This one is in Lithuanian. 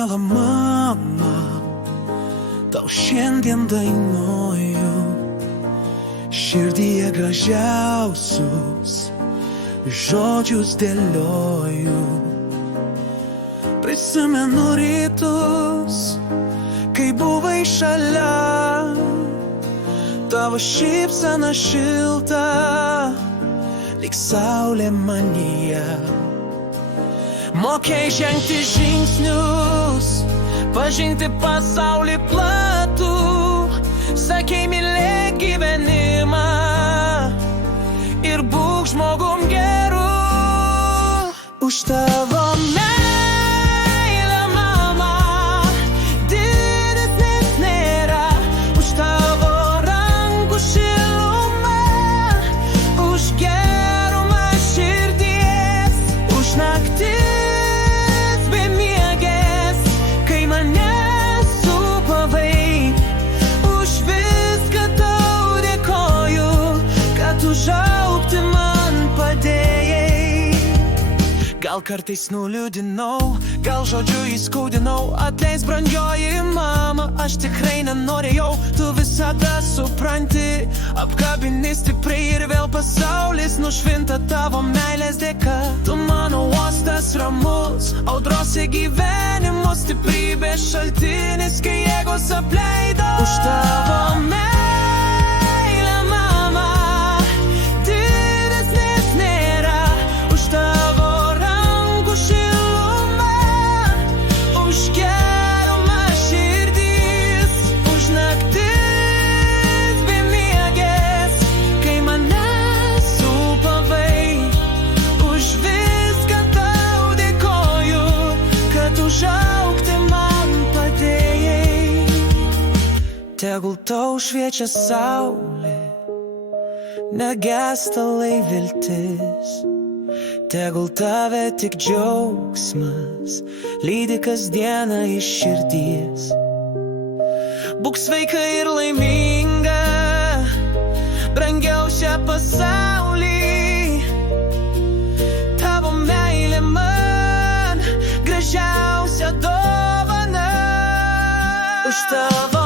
Miela mama, tau šiandien dainuoju, širdyje gražiausius žodžius dėlioju. Prisimenu rytus, kai buvai šalia, tavo šypsena šilta, lyg saulė manyje. Mokėjai žengti žingsnius, pažinti pasaulį platų, sakei mylėk gyvenimą ir būk žmogum geru. Už tavo meilę, mama, didesnės nėra. Už tavo rankų šilumą, už gerumą širdies, už naktis užaugti man padėjai. Gal kartais nuliūdinau, gal žodžiu įskaudinau, atleisk brangioji mama, aš tikrai nenorėjau. Tu visada supranti, apkabini stipriai ir vėl pasaulis nušvinta tavo meilės dėka. Tu mano uostas ramus, audrose gyvenimo stiprybės šaltinis, kai jėgos apleido. Už tavo meilę, tegul tau šviečia saulė, negęsta lai viltis, tegul tave tik džiaugsmas lydi kasdieną iš širdies. Būk sveika ir laiminga, brangiausia pasauly, tavo meilė man gražiausia dovana. Už tavo